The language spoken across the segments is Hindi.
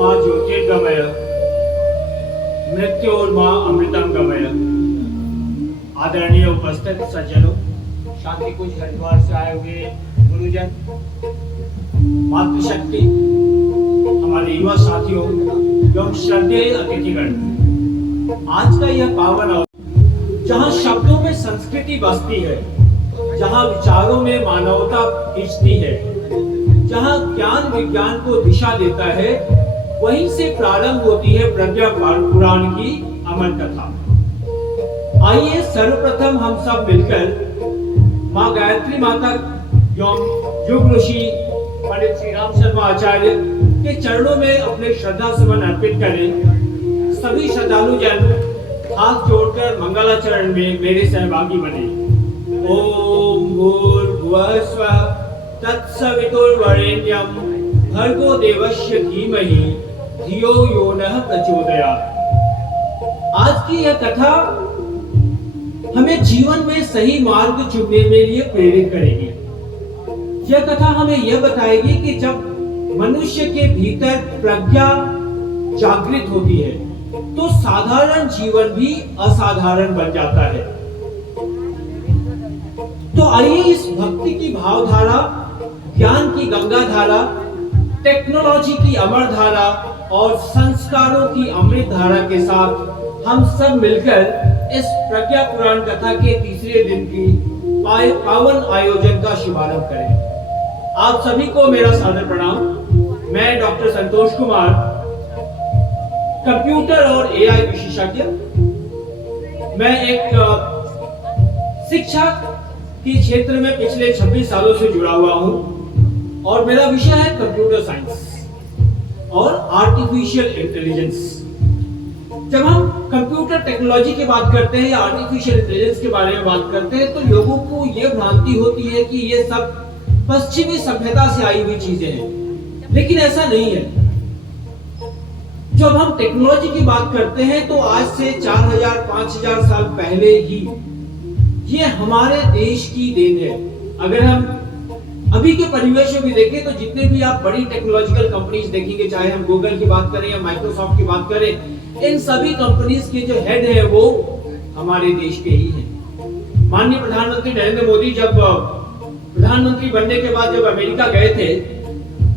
माँ ज्योतिर्गमय मृत्योर्मा अमृतम गमय। आदरणीय उपस्थित सज्जनों, शांति कुंज हरिद्वार से आए हुए गुरुजन, मातृशक्ति, हमारे युवा साथियों एवं श्रद्धेय अतिथिगण, आज का यह पावन अवसर जहाँ शब्दों में संस्कृति बसती है, जहाँ विचारों में मानवता खींचती है, जहाँ ज्ञान विज्ञान को दिशा देता है, वहीं से प्रारंभ होती है प्रज्ञा पुराण की अमर कथा। आइए सर्वप्रथम हम सब मिलकर माँ गायत्री माता एवं युग ऋषि पंडित श्री राम शर्मा आचार्य के चरणों में अपने श्रद्धा सुमन अर्पित करें। सभी श्रद्धालु जन हाथ जोड़कर मंगलाचरण में मेरे सहभागी बने। ओम भूर्भुवः स्वः तत्सवितुर्वरेण्यं भर्गो देवस्य धीमहि धियो यो नः प्रचोदयात्। आज की यह कथा हमें जीवन में सही मार्ग चुनने के लिए प्रेरित करेगी। यह कथा हमें यह बताएगी कि जब मनुष्य के भीतर प्रज्ञा जागृत होती है तो साधारण जीवन भी असाधारण बन जाता है। तो आइए इस भक्ति की भावधारा, ज्ञान की गंगा धारा, टेक्नोलॉजी की अमर धारा और संस्कारों की अमृत धारा के साथ हम सब मिलकर इस प्रज्ञा पुराण कथा के तीसरे दिन की पावन आयोजन का शुभारंभ करें। आप सभी को मेरा सादर प्रणाम। मैं डॉक्टर संतोष कुमार, कंप्यूटर और एआई विशेषज्ञ। मैं एक शिक्षा के क्षेत्र में पिछले 26 सालों से जुड़ा हुआ हूं और मेरा विषय है कंप्यूटर साइंस और आर्टिफिशियल इंटेलिजेंस। जब हम कंप्यूटर टेक्नोलॉजी की बात करते हैं या आर्टिफिशियल इंटेलिजेंस के बारे में बात करते हैं तो लोगों को यह भ्रांति होती है कि ये सब पश्चिमी सभ्यता से आई हुई चीजें हैं, लेकिन ऐसा नहीं है। जब हम टेक्नोलॉजी की बात करते हैं तो आज से 4000-5000 साल पहले ही ये हमारे देश की देन है। अगर हम अभी के परिवेश में भी देखें तो जितने भी आप बड़ी टेक्नोलॉजिकल कंपनीज देखेंगे, चाहे हम गूगल की बात करें या माइक्रोसॉफ्ट की बात करें, इन सभी कंपनीज के जो हेड है वो हमारे देश के ही हैं। माननीय प्रधानमंत्री नरेंद्र मोदी जब प्रधानमंत्री बनने के बाद जब अमेरिका गए थे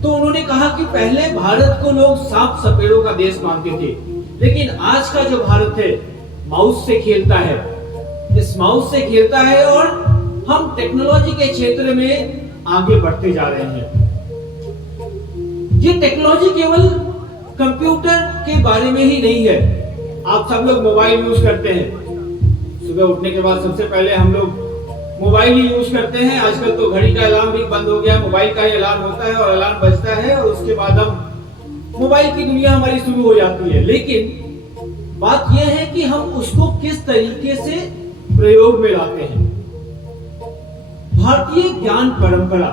तो उन्होंने कहा कि पहले भारत को लोग सांप सपेड़ों का देश मानते थे, लेकिन आज का जो भारत है माउस से खेलता है, इस माउस से खेलता है और हम टेक्नोलॉजी के क्षेत्र में आगे बढ़ते जा रहे हैं। ये टेक्नोलॉजी केवल कंप्यूटर के बारे में ही नहीं है। आप सब लोग मोबाइल यूज करते हैं। सुबह उठने के बाद सबसे पहले हम लोग मोबाइल ही यूज करते हैं। आजकल तो घड़ी का अलार्म भी बंद हो गया, मोबाइल का ही अलार्म होता है और अलार्म बजता है और उसके बाद हम मोबाइल की दुनिया हमारी शुरू हो जाती है। लेकिन बात यह है कि हम उसको किस तरीके से प्रयोग में लाते हैं। भारतीय ज्ञान परंपरा,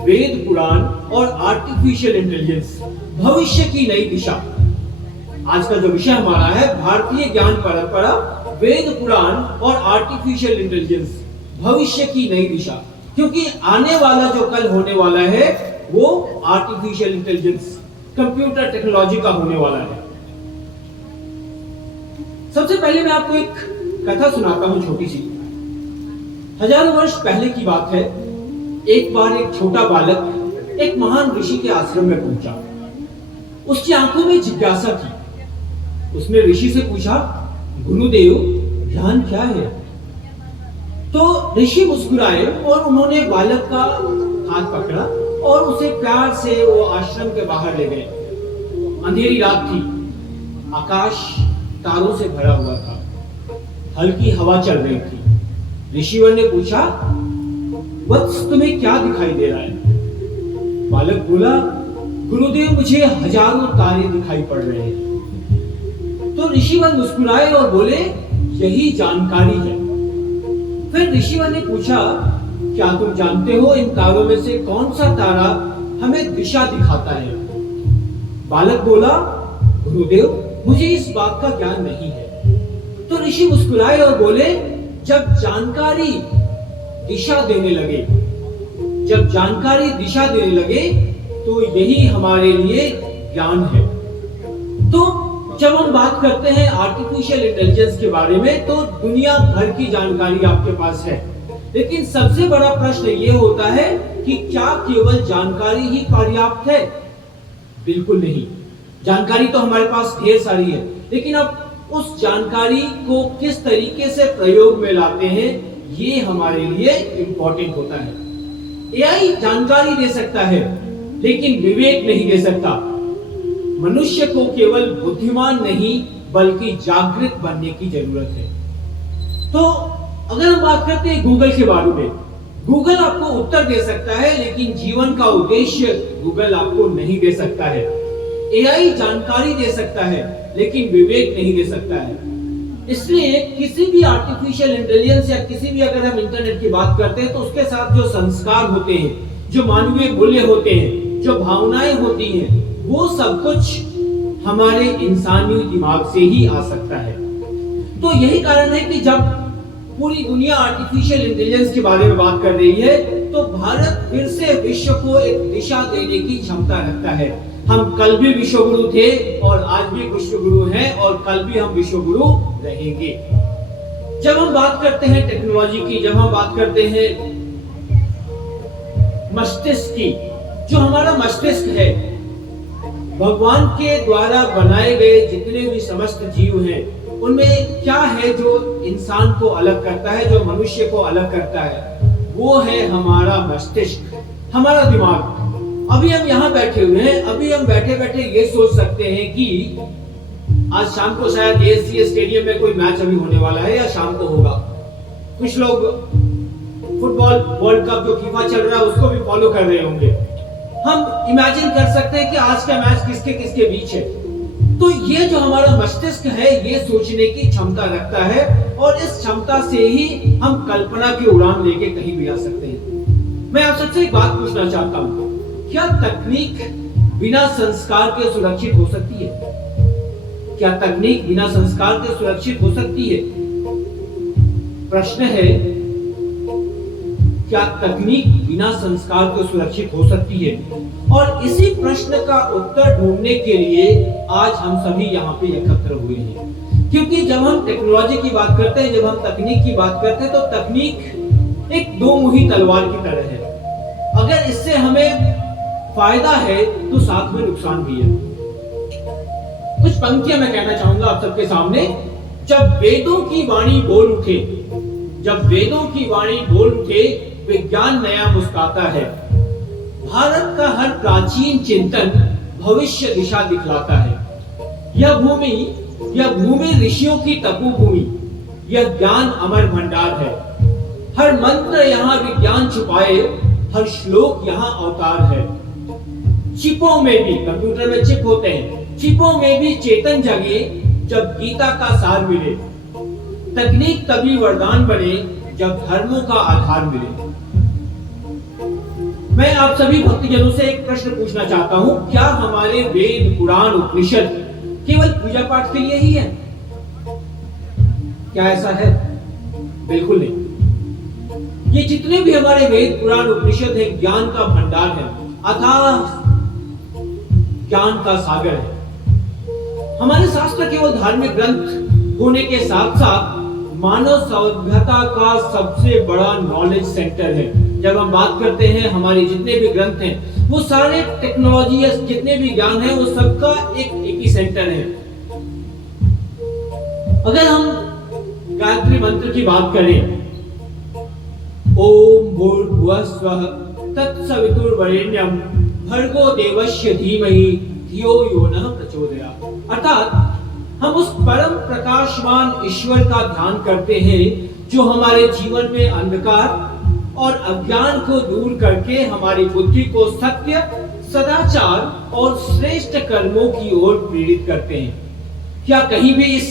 वेद पुराण और आर्टिफिशियल इंटेलिजेंस, भविष्य की नई दिशा। आज का जो विषय हमारा है भारतीय ज्ञान परंपरा, वेद पुराण और आर्टिफिशियल इंटेलिजेंस, भविष्य की नई दिशा। क्योंकि आने वाला जो कल होने वाला है वो आर्टिफिशियल इंटेलिजेंस, कंप्यूटर टेक्नोलॉजी का होने वाला है। सबसे पहले मैं आपको एक कथा सुनाता हूं, छोटी सी। हजारों वर्ष पहले की बात है। एक बार एक छोटा बालक एक महान ऋषि के आश्रम में पहुंचा। उसकी आंखों में जिज्ञासा थी। उसने ऋषि से पूछा, गुरुदेव ज्ञान क्या है? तो ऋषि मुस्कुराए और उन्होंने बालक का हाथ पकड़ा और उसे प्यार से वो आश्रम के बाहर ले गए। अंधेरी रात थी, आकाश तारों से भरा हुआ था, हल्की हवा चल रही थी। ऋषिवर ने पूछा, वत्स तुम्हें क्या दिखाई दे रहा है? बालक बोला, गुरुदेव मुझे हजारों तारे दिखाई पड़ रहे हैं। तो ऋषिवर मुस्कुराए और बोले, यही जानकारी है। फिर ऋषिवर ने पूछा, क्या तुम जानते हो इन तारों में से कौन सा तारा हमें दिशा दिखाता है? बालक बोला, गुरुदेव मुझे इस बात का ज्ञान नहीं है। तो ऋषि मुस्कुराए और बोले, जब जानकारी दिशा देने लगे, जब जानकारी दिशा देने लगे तो यही हमारे लिए ज्ञान है। तो जब हम बात करते हैं आर्टिफिशियल इंटेलिजेंस के बारे में तो दुनिया भर की जानकारी आपके पास है, लेकिन सबसे बड़ा प्रश्न ये होता है कि क्या केवल जानकारी ही पर्याप्त है? बिल्कुल नहीं। जानकारी तो हमारे पास ढेर सारी है, लेकिन अब उस जानकारी को किस तरीके से प्रयोग में लाते हैं ये हमारे लिए इंपॉर्टेंट होता है। एआई जानकारी दे सकता है लेकिन विवेक नहीं दे सकता। मनुष्य को केवल बुद्धिमान नहीं बल्कि जागृत बनने की जरूरत है। तो अगर हम बात करते हैं गूगल के बारे में, गूगल आपको उत्तर दे सकता है लेकिन जीवन का उद्देश्य गूगल आपको नहीं दे सकता है। एआई जानकारी दे सकता है लेकिन विवेक नहीं दे सकता है। इसलिए किसी भी आर्टिफिशियल इंटेलिजेंस या किसी भी अगर हम इंटरनेट की बात करते हैं तो उसके साथ जो संस्कार होते हैं, जो मानवीय मूल्य होते हैं, जो भावनाएं होती हैं, वो सब कुछ हमारे इंसानी दिमाग से ही आ सकता है। तो यही कारण है कि जब पूरी दुनिया आर्टिफिशियल इंटेलिजेंस के बारे में बात कर रही है तो भारत फिर से विश्व को एक दिशा देने की क्षमता रखता है। हम कल भी विश्वगुरु थे और आज भी विश्वगुरु हैं और कल भी हम विश्वगुरु रहेंगे। जब हम बात करते हैं टेक्नोलॉजी की, जब हम बात करते हैं मस्तिष्क की, जो हमारा मस्तिष्क है, भगवान के द्वारा बनाए गए जितने भी समस्त जीव हैं उनमें क्या है जो इंसान को अलग करता है, जो मनुष्य को अलग करता है? वो है हमारा मस्तिष्क, हमारा दिमाग। अभी हम यहाँ बैठे हुए हैं, अभी हम बैठे बैठे ये सोच सकते हैं कि आज शाम को शायद एसीए स्टेडियम में कोई मैच अभी होने वाला है या शाम को होगा। कुछ लोग फुटबॉल वर्ल्ड कप जो फीफा चल रहा है उसको भी फॉलो कर रहे होंगे। हम इमेजिन कर सकते हैं कि आज का मैच किसके किसके बीच है। तो ये जो हमारा मस्तिष्क है ये सोचने की क्षमता रखता है और इस क्षमता से ही हम कल्पना की उड़ान लेके कहीं भी आ सकते हैं। मैं आप सबसे एक बात पूछना चाहता हूँ, क्या तकनीक बिना संस्कार के सुरक्षित हो सकती है? क्या तकनीक बिना संस्कार के सुरक्षित हो सकती है? प्रश्न है, क्या तकनीक बिना संस्कार के सुरक्षित हो सकती है? और इसी प्रश्न का उत्तर ढूंढने के लिए आज हम सभी यहाँ पे एकत्र हुए हैं। क्योंकि जब हम टेक्नोलॉजी की बात करते हैं, जब हम तकनीक की बात करते हैं तो तकनीक एक दो मुही तलवार की तरह है। अगर इससे हमें फायदा है तो साथ में नुकसान भी है। कुछ पंक्तियां मैं कहना चाहूंगा आप सबके सामने। जब वेदों की वाणी बोल उठे, जब वेदों की वाणी बोल उठे, विज्ञान नया मुस्काता है। भारत का हर प्राचीन चिंतन भविष्य दिशा दिखलाता है। यह भूमि ऋषियों की तपोभूमि, यह ज्ञान अमर भंडार है। हर मंत्र यहाँ विज्ञान छुपाए, हर श्लोक यहाँ अवतार है। चिपों में भी, कंप्यूटर में चिप होते हैं, चिपों में भी चेतन जगे जब गीता का सार मिले। तकनीक तभी वरदान बने जब धर्मों का आधार मिले। मैं आप सभी भक्तजनों से एक प्रश्न पूछना चाहता हूं, क्या हमारे वेद पुराण उपनिषद केवल पूजा पाठ के लिए ही है? क्या ऐसा है? बिल्कुल नहीं। ये जितने भी हमारे वेद पुराण उपनिषद है ज्ञान का भंडार है, अथाह ज्ञान का सागर है। हमारे शास्त्र केवल धार्मिक ग्रंथ होने के साथ साथ मानव सभ्यता का सबसे बड़ा नॉलेज सेंटर है। जब हम बात करते हैं हमारे जितने भी ग्रंथ हैं वो सारे टेक्नोलॉजी या जितने भी ज्ञान है वो सबका एक ही सेंटर है। अगर हम गायत्री मंत्र की बात करें, ओम भूर्भुवः स्वः तत्सवितुर्वरेण्यं भर्गो देवस्य धीमहि धियो यो नः प्रचोदयात्, अर्थात हम उस परम प्रकाशमान ईश्वर का ध्यान करते हैं जो हमारे जीवन में अंधकार और अज्ञान को दूर करके हमारी बुद्धि को सत्य, सदाचार और श्रेष्ठ कर्मों की ओर प्रेरित करते हैं। क्या कहीं भी इस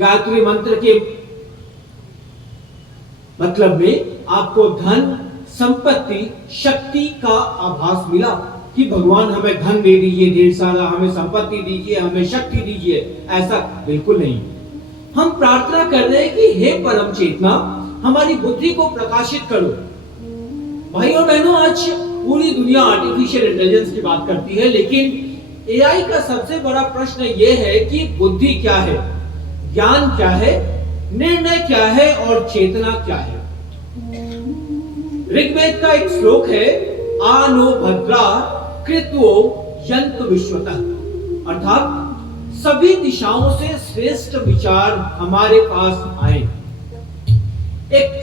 गायत्री मंत्र के मतलब में आपको धन, संपत्ति, शक्ति का आभास मिला कि भगवान हमें धन दे दीजिए ढेर सारा, हमें संपत्ति दीजिए, हमें शक्ति दीजिए? ऐसा बिल्कुल नहीं। हम प्रार्थना कर रहे हैं कि हे परम चेतना, हमारी बुद्धि को प्रकाशित करो। भाई और बहनों, आज पूरी दुनिया आर्टिफिशियल इंटेलिजेंस की बात करती है, लेकिन एआई का सबसे बड़ा प्रश्न यह है कि बुद्धि क्या है, ज्ञान क्या है, निर्णय क्या है और चेतना क्या है। ऋग्वेद का एक श्लोक है, आनो भद्रा कृत्वो यंत विश्वतः, अर्थात सभी दिशाओं से श्रेष्ठ विचार हमारे पास आए। एक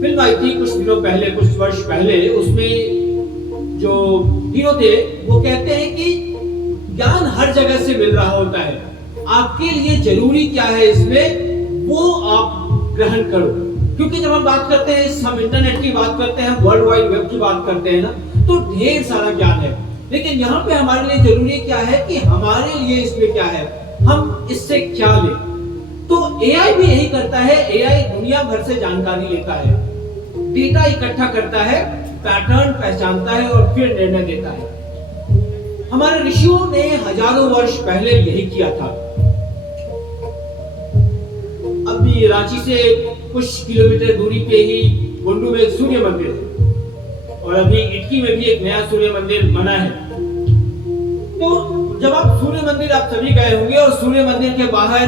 फिल्म आई थी कुछ दिनों पहले, कुछ वर्ष पहले, उसमें जो हीरो थे वो कहते हैं कि ज्ञान हर जगह से मिल रहा होता है, आपके लिए जरूरी क्या है इसमें वो आप ग्रहण करो। क्योंकि जब हम बात करते हैं, हम इंटरनेट की बात करते हैं, वर्ल्ड वाइड वेब की बात करते हैं ना, तो ढेर सारा ज्ञान है, लेकिन यहाँ पे हमारे लिए जरूरी क्या है कि हमारे लिए इसमें क्या है, हम इससे क्या लें। तो एआई भी यही करता है। एआई दुनिया भर से जानकारी लेता है, डेटा इकट्ठा करता है, पैटर्न पहचानता है और फिर निर्णय देता है। हमारे ऋषियों ने हजारों वर्ष पहले यही किया था। अभी रांची से कुछ किलोमीटर दूरी पे ही गोंडू में एक सूर्य मंदिर है और अभी इटकी में भी एक नया सूर्य मंदिर बना है। तो जब आप सूर्य मंदिर, आप सभी गए होंगे, और सूर्य मंदिर के बाहर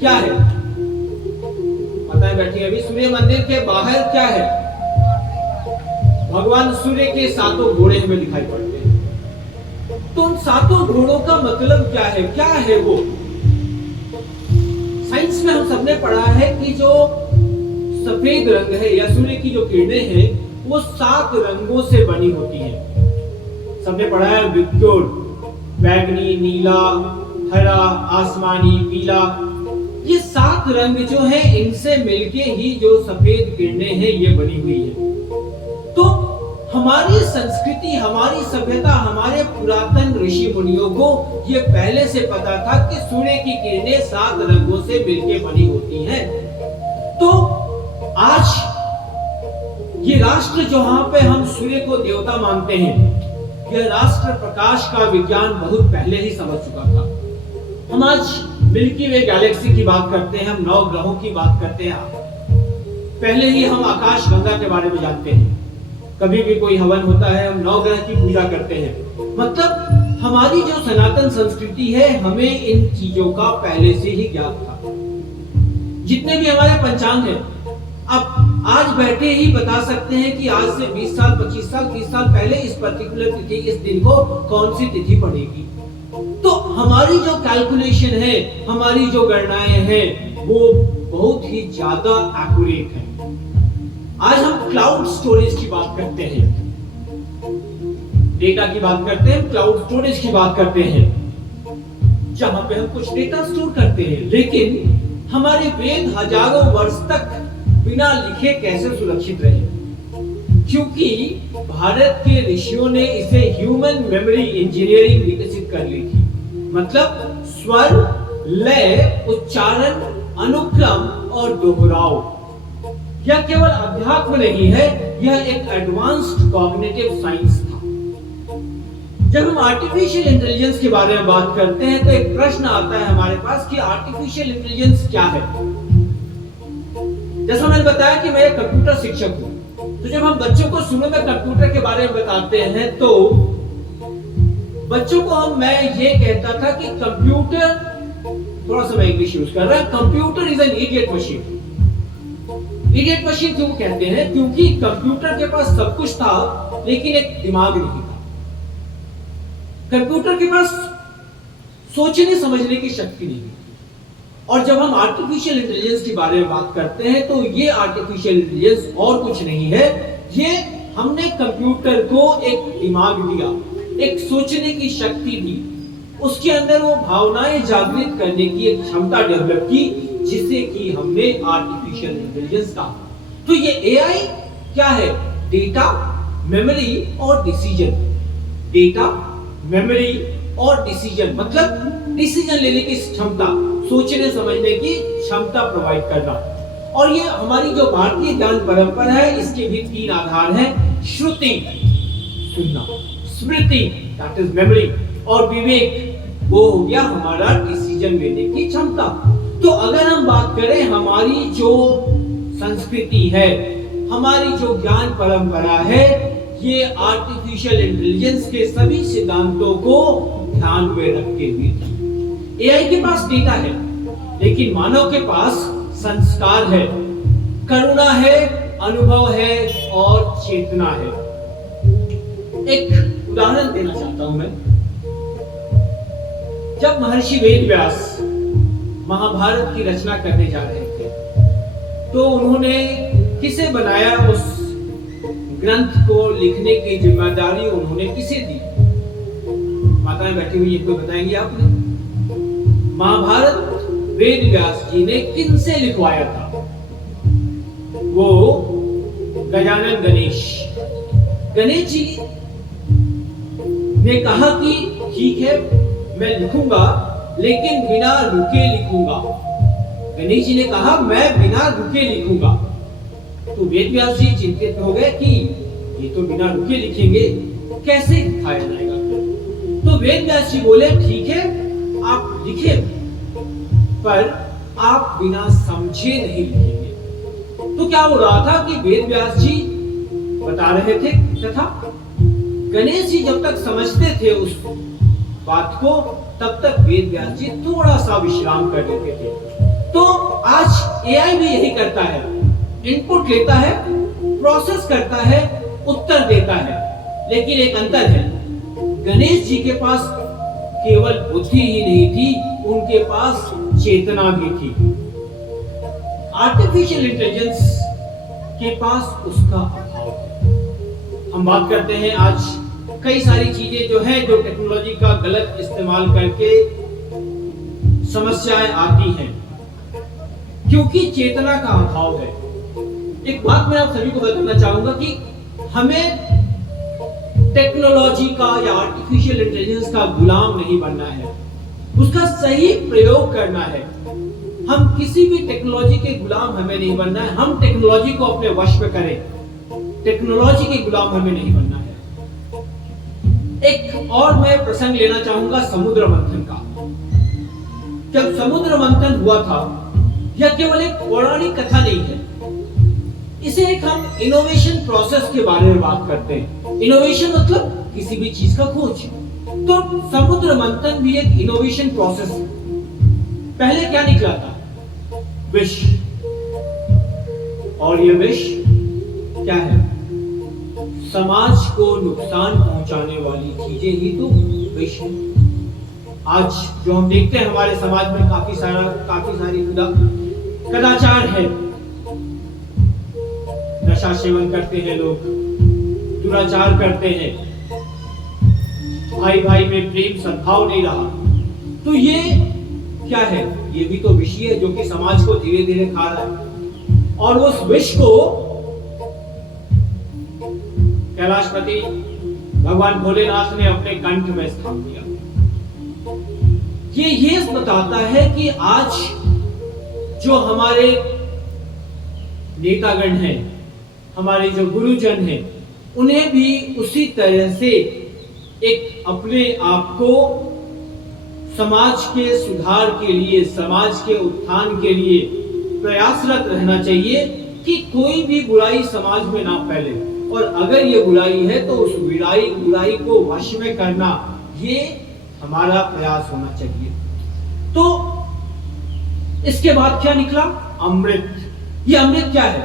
क्या है, बताएं बैठिए, अभी सूर्य मंदिर के बाहर क्या है, भगवान सूर्य के 7 घोड़े हमें दिखाई पड़ते हैं। तो उन 7 घोड़ों का मतलब क्या है वो। साइंस में हम सबने पढ़ा है कि जो सफेद रंग है या सूर्य की जो किरणें हैं वो 7 रंगों से बनी होती हैं। सबने पढ़ा है विद्युत, बैगनी, नीला, हरा, आसमानी, पीला। ये 7 रंग जो है इनसे मिलके ही जो सफेद किरणें हैं ये बनी हुई है। तो हमारी संस्कृति, हमारी सभ्यता, हमारे पुरातन ऋषि मुनियों को ये पहले से पता था कि सूर्य की किरणें 7 रंगों से मिलके बनी होती हैं। तो आज ये राष्ट्र जहां पे हम सूर्य को देवता मानते हैं, यह राष्ट्र प्रकाश का विज्ञान बहुत पहले ही समझ चुका था। हम आज मिल्की वे गैलेक्सी की बात करते हैं, हम 9 ग्रहों की बात करते हैं, पहले ही हम आकाश गंगा के बारे में जानते हैं। कभी भी कोई हवन होता है, हम 9 ग्रह की पूजा करते हैं। मतलब हमारी जो सनातन संस्कृति है, हमें इन चीजों का पहले से ही ज्ञात था। जितने भी हमारे पंचांग हैं, अब आज बैठे ही बता सकते हैं कि आज से 20 साल, 25 साल, 30 साल पहले इस पर्टिकुलर तिथि, इस दिन को कौन सी तिथि पड़ेगी। तो हमारी जो कैलकुलेशन है, हमारी जो गणनाएं हैं, वो बहुत ही ज्यादा एक्यूरेट है। आज हम क्लाउड स्टोरेज की बात करते हैं, डेटा की बात करते हैं, क्लाउड स्टोरेज की बात करते हैं, जहां पे हम कुछ डेटा स्टोर करते हैं। लेकिन हमारे वेद हजारों वर्ष तक बिना लिखे कैसे सुरक्षित रहे? क्योंकि भारत के ऋषियों ने इसे ह्यूमन मेमोरी इंजीनियरिंग विकसित कर ली थी। मतलब स्वर, लय, उच्चारण, अनुक्रम और दोहराव। यह केवल अध्यात्म नहीं है, यह एक एडवांस्ड कॉग्निटिव साइंस था। जब हम आर्टिफिशियल इंटेलिजेंस के बारे में बात करते हैं तो एक प्रश्न आता है हमारे पास कि आर्टिफिशियल इंटेलिजेंस क्या है। जैसा मैंने बताया कि मैं एक कंप्यूटर शिक्षक हूं, तो जब हम बच्चों को शुरू में कंप्यूटर के बारे में बताते हैं तो बच्चों को मैं ये कहता था कि कंप्यूटर, थोड़ा सा मैं इंग्लिश यूज कर रहा हूं, computer is an idiot machine. Idiot machine क्यों कहते हैं? क्योंकि कंप्यूटर के पास सब कुछ था लेकिन एक दिमाग नहीं था। कंप्यूटर के पास सोचने समझने की शक्ति नहीं थी। और जब हम आर्टिफिशियल इंटेलिजेंस के बारे में बात करते हैं तो ये आर्टिफिशियल इंटेलिजेंस और कुछ नहीं है, ये हमने कंप्यूटर को एक दिमाग दिया, एक सोचने की शक्ति दी, उसके अंदर वो भावनाएं जागृत करने की एक क्षमता डेवलप की, जिसे कि हमने आर्टिफिशियल इंटेलिजेंस कहा। तो ये एआई क्या है? डेटा, मेमोरी और डिसीजन। डेटा, मेमोरी और डिसीजन, मतलब डिसीजन लेने की क्षमता, सोचने समझने की क्षमता प्रोवाइड करना। और ये हमारी जो भारतीय ज्ञान परंपरा है, इसके भी 3 आधार हैं। श्रुति, सुनना, स्मृति दैट इज मेमोरी, और विवेक, वो हो गया हमारा डिसीजन लेने की क्षमता। तो अगर हम बात करें हमारी जो संस्कृति है, हमारी जो ज्ञान परंपरा है, ये आर्टिफिशियल इंटेलिजेंस के सभी सिद्धांतों को ध्यान में रखते हुए थी। एआई के पास डेटा है, लेकिन मानव के पास संस्कार है, करुणा है, अनुभव है और चेतना है। एक उदाहरण देना चाहता हूं मैं। जब महर्षि वेदव्यास महाभारत की रचना करने जा रहे थे, तो उन्होंने किसे बनाया, उस ग्रंथ को लिखने की जिम्मेदारी उन्होंने किसे दी? माताएं बैठी हुई इनको बताएंगे आपने। महाभारत वेदव्यास जी ने किन से लिखवाया था? वो गजानन गणेश जी ने कहा कि ठीक है मैं लिखूंगा, लेकिन बिना रुके लिखूंगा। गणेश जी ने कहा मैं बिना रुके लिखूंगा। तो वेदव्यास जी चिंतित हो गए कि ये तो बिना रुके लिखेंगे, कैसे लिखाया जाएगा? तो वेदव्यास जी बोले ठीक है आप लिखे, पर आप बिना समझे नहीं लिखेंगे। तो क्या हो रहा था कि वेदव्यास जी बता रहे थे कथा, गणेश जी जब तक समझते थे उस बात को, तब तक वेदव्यास जी थोड़ा सा विश्राम कर लेते थे। तो आज एआई भी यही करता है, इनपुट लेता है, प्रोसेस करता है, उत्तर देता है। लेकिन एक अंतर है, गणेश जी के पास केवल बुद्धि ही नहीं थी, उनके पास चेतना भी थी। आर्टिफिशियल इंटेलिजेंस के पास उसका अभाव है। हम बात करते हैं आज कई सारी चीजें जो है, जो टेक्नोलॉजी का गलत इस्तेमाल करके समस्याएं आती हैं, क्योंकि चेतना का अभाव है। एक बात मैं आप सभी को बताना चाहूंगा कि हमें टेक्नोलॉजी का या आर्टिफिशियल इंटेलिजेंस का गुलाम नहीं बनना है, उसका सही प्रयोग करना है। हम किसी भी टेक्नोलॉजी के गुलाम हमें नहीं बनना है। हम टेक्नोलॉजी को अपने वश में करें, टेक्नोलॉजी के गुलाम हमें नहीं बनना है। एक और मैं प्रसंग लेना चाहूंगा समुद्र मंथन का। जब समुद्र मंथन हुआ था, यह केवल एक पौराणिक कथा नहीं है, इसे एक हम इनोवेशन प्रोसेस के बारे में बात करते हैं। इनोवेशन मतलब किसी भी चीज का खोज। तो समुद्र मंथन भी एक इनोवेशन प्रोसेस है। पहले क्या निकला था? विष। और ये विष क्या है? समाज को नुकसान पहुंचाने वाली चीजें ही तो विष है। आज जो हम देखते हैं हमारे समाज में काफी सारी कदाचार है। नशा सेवन करते हैं लोग, दुराचार करते हैं, भाई भाई में प्रेम सद्भाव नहीं रहा। तो ये क्या है? ये भी तो विष है जो कि समाज को धीरे धीरे खा रहा है। और उस विष को कैलाशपति भगवान भोलेनाथ ने अपने कंठ में स्थान दिया। ये बताता है कि आज जो हमारे नेतागण हैं, हमारे जो गुरुजन हैं, उन्हें भी उसी तरह से एक अपने आप को समाज के सुधार के लिए, समाज के उत्थान के लिए प्रयासरत रहना चाहिए कि कोई भी बुराई समाज में ना फैले। और अगर ये बुराई है तो उस बुराई को वश में करना, ये हमारा प्रयास होना चाहिए। तो इसके बाद क्या निकला? अमृत। ये अमृत क्या है?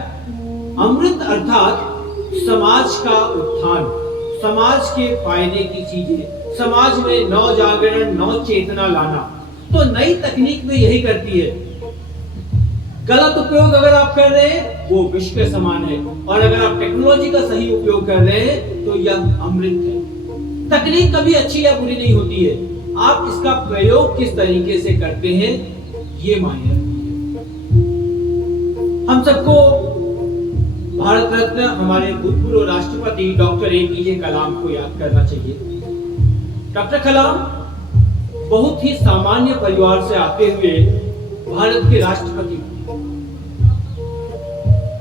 अमृत अर्थात समाज का उत्थान, समाज के फायदे की चीजें, समाज में नव जागरण, नव चेतना लाना। तो नई तकनीक में यही करती है। गलत उपयोग अगर आप कर रहे हैं वो विष के समान है, और अगर आप टेक्नोलॉजी का सही उपयोग कर रहे हैं तो यह अमृत है। तकनीक कभी अच्छी या बुरी नहीं होती है, आप इसका प्रयोग किस तरीके से करते हैं ये मायने रखती है। हम सबको भारत रत्न हमारे भूतपूर्व राष्ट्रपति डॉक्टर APJ कलाम को याद करना चाहिए। डॉक्टर कलाम बहुत ही सामान्य परिवार से आते हुए भारत के राष्ट्रपति,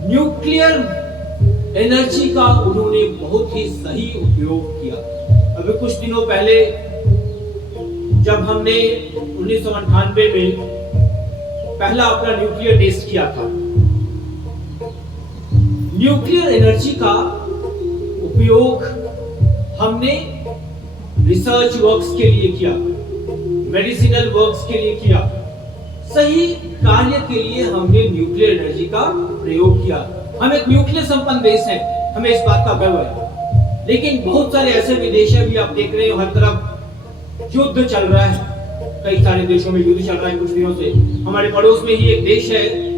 न्यूक्लियर एनर्जी का उन्होंने बहुत ही सही उपयोग किया। अभी कुछ दिनों पहले जब हमने 1998 में पहला अपना न्यूक्लियर टेस्ट किया था, न्यूक्लियर एनर्जी का उपयोग हमने रिसर्च वर्क्स के लिए किया, मेडिसिनल वर्क्स के लिए किया, सही कार्य के लिए हमने न्यूक्लियर एनर्जी का प्रयोग किया। हम एक न्यूक्लियर संपन्न देश हैं, हमें इस बात का गर्व है। लेकिन बहुत सारे ऐसे भी देश हैं, भी आप देख रहे हो हर तरफ युद्ध चल रहा है, कई सारे देशों में युद्ध चल रहा है कुछ दिनों से। हमारे पड़ोस में ही एक देश है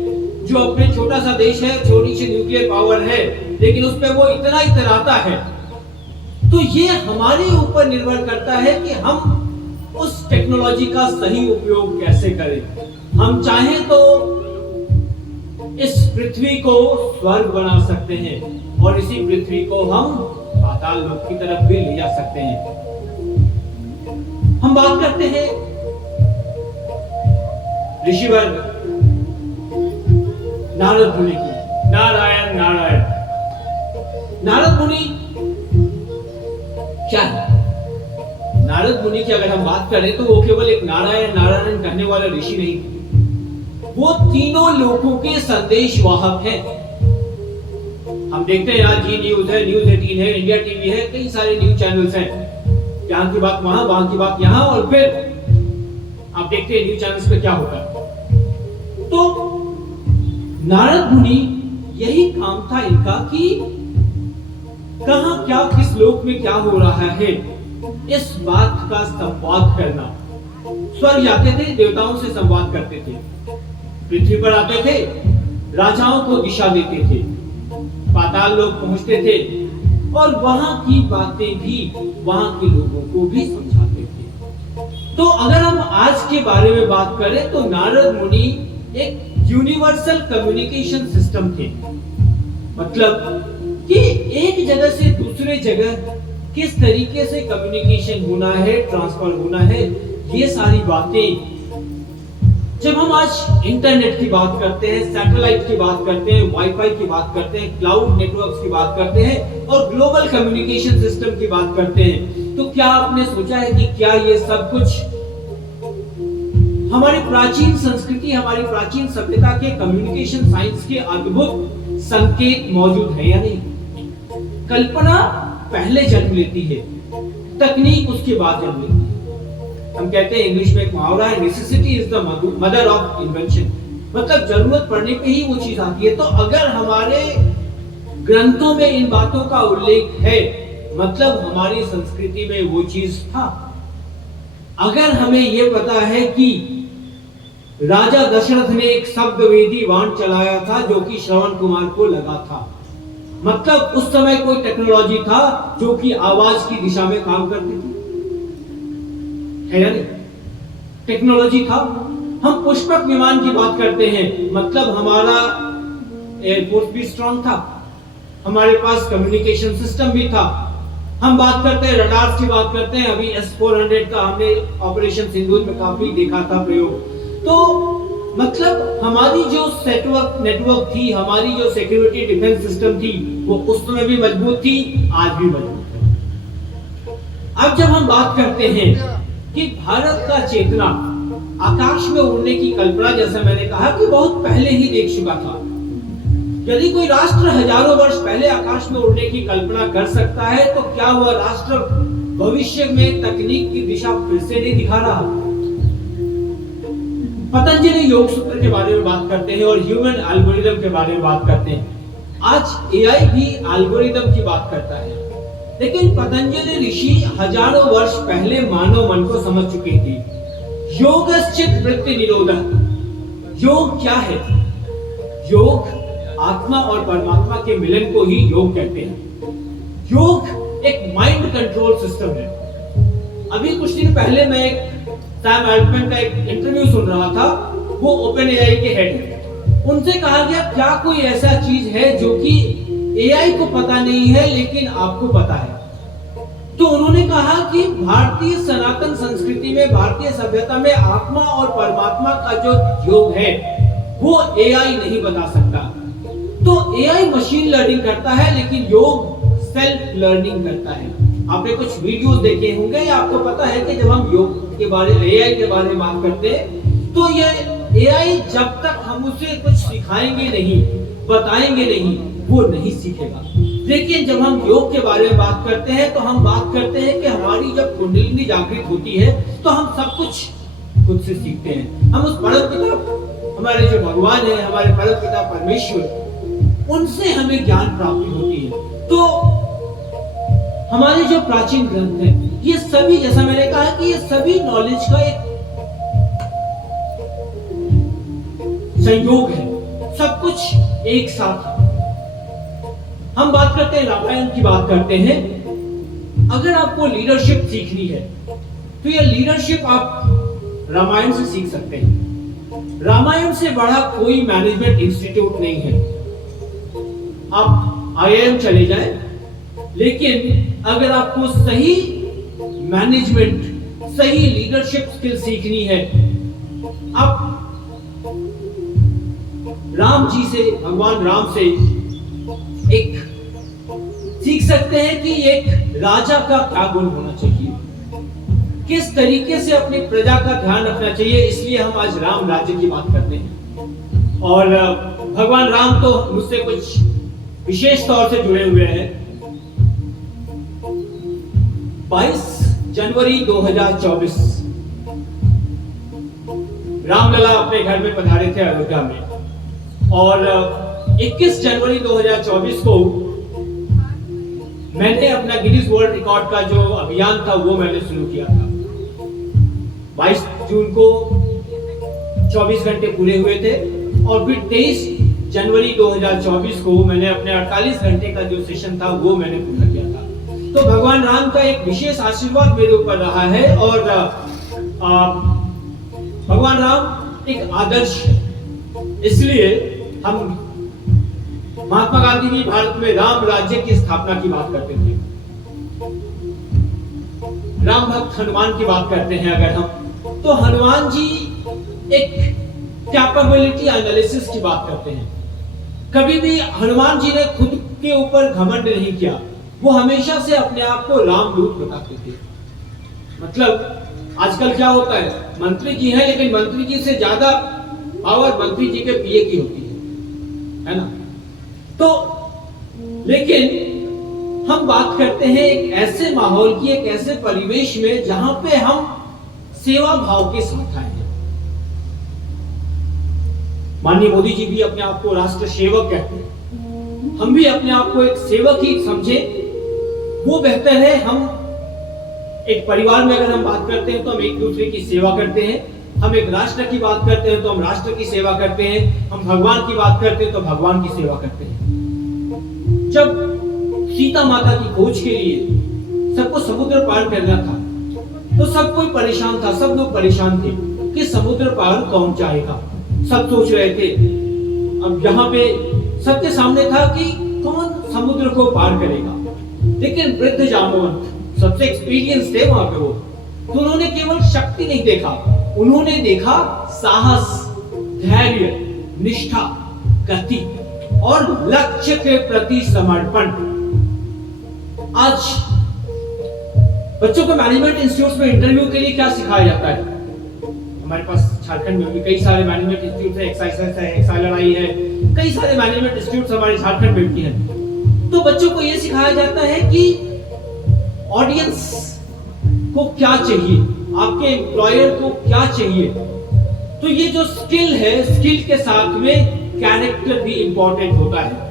जो अपने छोटा सा देश है, छोटी सी न्यूक्लियर पावर है, लेकिन उस पर वो इतना इतराता है। तो ये हमारे ऊपर निर्भर करता है कि हम उस टेक्नोलॉजी का सही उपयोग कैसे करें। हम चाहें तो इस पृथ्वी को स्वर्ग बना सकते हैं और इसी पृथ्वी को हम पाताल लोक की तरफ भी ले जा सकते हैं। हम बात करते हैं ऋषिवर्ग नारद मुनि की। नारायण नारायण। नारद मुनि क्या है? नारद मुनि की अगर हम बात करें तो वो केवल एक नारायण नारायण कहने वाला ऋषि नहीं थे, वो तीनों लोगों के संदेश वाहक हैं। हम देखते हैं आज जी न्यूज है, न्यूज 18 है, इंडिया टीवी है, कई सारे न्यूज चैनल्स हैं। यहाँ की बात वहां, वहां की बात यहाँ, और फिर आप देखते हैं न्यूज चैनल्स पे क्या होता है। तो नारद मुनि यही काम था इनका कि कहां क्या, किस लोक में क्या हो रहा है, इस बात का संवाद करना। स्वर्ग जाते थे, देवताओं से संवाद करते थे, पृथ्वी पर आते थे, राजाओं को दिशा देते थे, पाताल लोक पहुंचते थे और वहां की बातें भी वहां के लोगों को भी समझाते थे। तो अगर हम आज के बारे में बात करें तो नारद मुनि एक यूनिवर्सल कम्युनिकेशन सिस्टम थे। मतलब कि एक जगह से दूसरे जगह किस तरीके से कम्युनिकेशन होना है, ट्रांसफर होना है, ये सारी बातें। जब हम आज इंटरनेट की बात करते हैं, सैटेलाइट की बात करते हैं, वाईफाई की बात करते हैं, क्लाउड नेटवर्क्स की बात करते हैं और ग्लोबल कम्युनिकेशन सिस्टम की बात करते हैं, तो क्या आपने सोचा है कि क्या ये सब कुछ हमारी प्राचीन संस्कृति, हमारी प्राचीन सभ्यता के कम्युनिकेशन साइंस के अद्भुत संकेत मौजूद है या नहीं? कल्पना पहले जन्म लेती है, तकनीक उसके बाद जन्म लेती है। हम कहते हैं, इंग्लिश में एक मुहावरा है, necessity is the mother of invention. मतलब जरूरत पड़ने पे ही वो चीज आती है। तो अगर हमारे ग्रंथों में इन बातों का उल्लेख है, मतलब हमारी संस्कृति में वो चीज था। अगर हमें ये पता है कि राजा दशरथ ने एक शब्दवेदी बाण चलाया था जो कि श्रवण कुमार को लगा था, मतलब उस समय कोई टेक्नोलॉजी था जो कि आवाज की दिशा में काम करती थी, है या नहीं? टेक्नोलॉजी था। हम पुष्पक विमान की बात करते हैं, मतलब हमारा एयरफोर्स भी स्ट्रांग था, हमारे पास कम्युनिकेशन सिस्टम भी था। हम बात करते हैं रडार्स की बात करते हैं, अभी S-400 का हमने ऑपरेशन सिंदूर में काफी देखा था प्रयोग। तो मतलब हमारी जो नेटवर्क थी, हमारी जो सिक्योरिटी डिफेंस सिस्टम थी, वो उस समय भी मजबूत थी, आज भी मजबूत है। अब जब हम बात करते हैं कि भारत का चेतना आकाश में उड़ने की कल्पना, जैसा मैंने कहा कि बहुत पहले ही देख चुका था। यदि कोई राष्ट्र हजारों वर्ष पहले आकाश में उड़ने की कल्पना कर सकता है, तो क्या वह राष्ट्र भविष्य में तकनीक की दिशा फिर से नहीं दिखा रहा? पतंजलि योग सूत्र के बारे में बात करते हैं और ह्यूमन एल्गोरिदम के बारे में बात करते हैं। आज एआई भी एल्गोरिदम की बात करता है, लेकिन पतंजलि ऋषि हजारों वर्ष पहले मानव मन को समझ चुके थे। योगश्चित वृत्ति निरोधः। योग क्या है? योग आत्मा और परमात्मा के मिलन को ही योग कहते हैं। योग एक माइंड कंट्रोल सिस्टम है। अभी कुछ दिन पहले मैं एक सैम अल्टमैन का एक इंटरव्यू सुन रहा था, वो ओपन एआई के हेड है। उनसे कहा गया क्या कोई ऐसा चीज है जो कि एआई को पता नहीं है लेकिन आपको पता है? तो उन्होंने कहा कि भारतीय सनातन संस्कृति में, भारतीय सभ्यता में आत्मा और परमात्मा का जो योग है वो एआई नहीं बता सकता। तो एआई मशीन लर्निंग करता है, लेकिन योग सेल्फ लर्निंग करता है। आपने कुछ वीडियोस देखे होंगे या आपको पता है कि जब हम योग के बारे में, एआई के बारे में बात करते हैं, तो ये एआई जब तक हम उसे कुछ सिखाएंगे नहीं, बताएंगे नहीं, वो नहीं सीखेगा। लेकिन जब हम योग के बारे में बात करते हैं तो हम बात करते हैं कि हमारी जब कुंडलिनी जागृत होती है तो हम सब कुछ खुद से सीखते हैं। हम उस परम पिता, हमारे जो भगवान है, हमारे परम पिता परमेश्वर, उनसे हमें ज्ञान प्राप्ति होती है। तो हमारे जो प्राचीन ग्रंथ हैं, ये सभी, जैसा मैंने कहा कि ये सभी नॉलेज का एक संयोग है, सब कुछ एक साथ। हम बात करते हैं, रामायण की बात करते हैं। अगर आपको लीडरशिप सीखनी है तो ये लीडरशिप आप रामायण से सीख सकते हैं। रामायण से बड़ा कोई मैनेजमेंट इंस्टीट्यूट नहीं है। आप IIM चले जाएं, लेकिन अगर आपको सही मैनेजमेंट, सही लीडरशिप स्किल सीखनी है, आप राम जी से, भगवान राम से एक सीख सकते हैं कि एक राजा का क्या गुण होना चाहिए, किस तरीके से अपनी प्रजा का ध्यान रखना चाहिए। इसलिए हम आज राम राज्य की बात करते हैं। और भगवान राम तो मुझसे कुछ विशेष तौर से जुड़े हुए हैं। 22 जनवरी 2024 रामलला अपने घर में पधारे थे अयोध्या में, और 21 जनवरी 2024 को मैंने अपना गिनीज वर्ल्ड रिकॉर्ड का जो अभियान था वो मैंने शुरू किया था। 22 जून को 24 घंटे पूरे हुए थे, और फिर 23 जनवरी 2024 को मैंने अपने 48 घंटे का जो सेशन था वो मैंने पूरा किया था। तो भगवान राम का एक विशेष आशीर्वाद मेरे ऊपर रहा है, और भगवान राम एक आदर्श है। इसलिए हम, महात्मा गांधी भी भारत में राम राज्य की स्थापना की बात करते थे। राम भक्त हनुमान की बात करते हैं अगर हम, तो हनुमान जी एक कैपेबिलिटी एनालिसिस की बात करते हैं। कभी भी हनुमान जी ने खुद के ऊपर घमंड नहीं किया, वो हमेशा से अपने आप को रामदूत बताते थे। मतलब आजकल क्या होता है, मंत्री जी हैं लेकिन मंत्री जी से ज्यादा पावर मंत्री जी के PA की होती है ना। तो लेकिन हम बात करते हैं एक ऐसे माहौल की, एक ऐसे परिवेश में जहां पे हम सेवा भाव के साथ आए हैं। माननीय मोदी जी भी अपने आप को राष्ट्र सेवक कहते हैं, हम भी अपने आप को एक सेवक ही समझे, वो बेहतर है। हम एक परिवार में अगर हम बात करते हैं तो हम एक दूसरे की सेवा करते हैं, हम एक राष्ट्र की बात करते हैं तो हम राष्ट्र की सेवा करते हैं, हम भगवान की बात करते हैं तो भगवान की सेवा करते हैं। जब सीता माता की खोज के लिए सबको समुद्र पार करना था तो सब कोई परेशान था, सब लोग परेशान थे कि समुद्र पार कौन जाएगा। सब सोच रहे थे। अब यहाँ पे सबके सामने था कि कौन समुद्र को पार करेगा, लेकिन वृद्ध जांबवंत सबसे एक्सपीरियंस थे वहां पे वो, तो उन्होंने केवल शक्ति नहीं देखा, उन्होंने देखा साहस, धैर्य, निष्ठा, गति और लक्ष्य के प्रति समर्पण। आज बच्चों को मैनेजमेंट इंस्टीट्यूट में इंटरव्यू के लिए क्या सिखाया जाता है? हमारे पास झारखंड में भी कई सारे मैनेजमेंट इंस्टीट्यूट है, एक्साइलर है, कई सारे मैनेजमेंट इंस्टीट्यूट हमारे झारखंड में भी हैं। तो बच्चों को यह सिखाया जाता है कि ऑडियंस को क्या चाहिए, आपके एम्प्लॉयर को क्या चाहिए। तो ये जो स्किल है, स्किल के साथ में कैरेक्टर भी इंपॉर्टेंट होता है।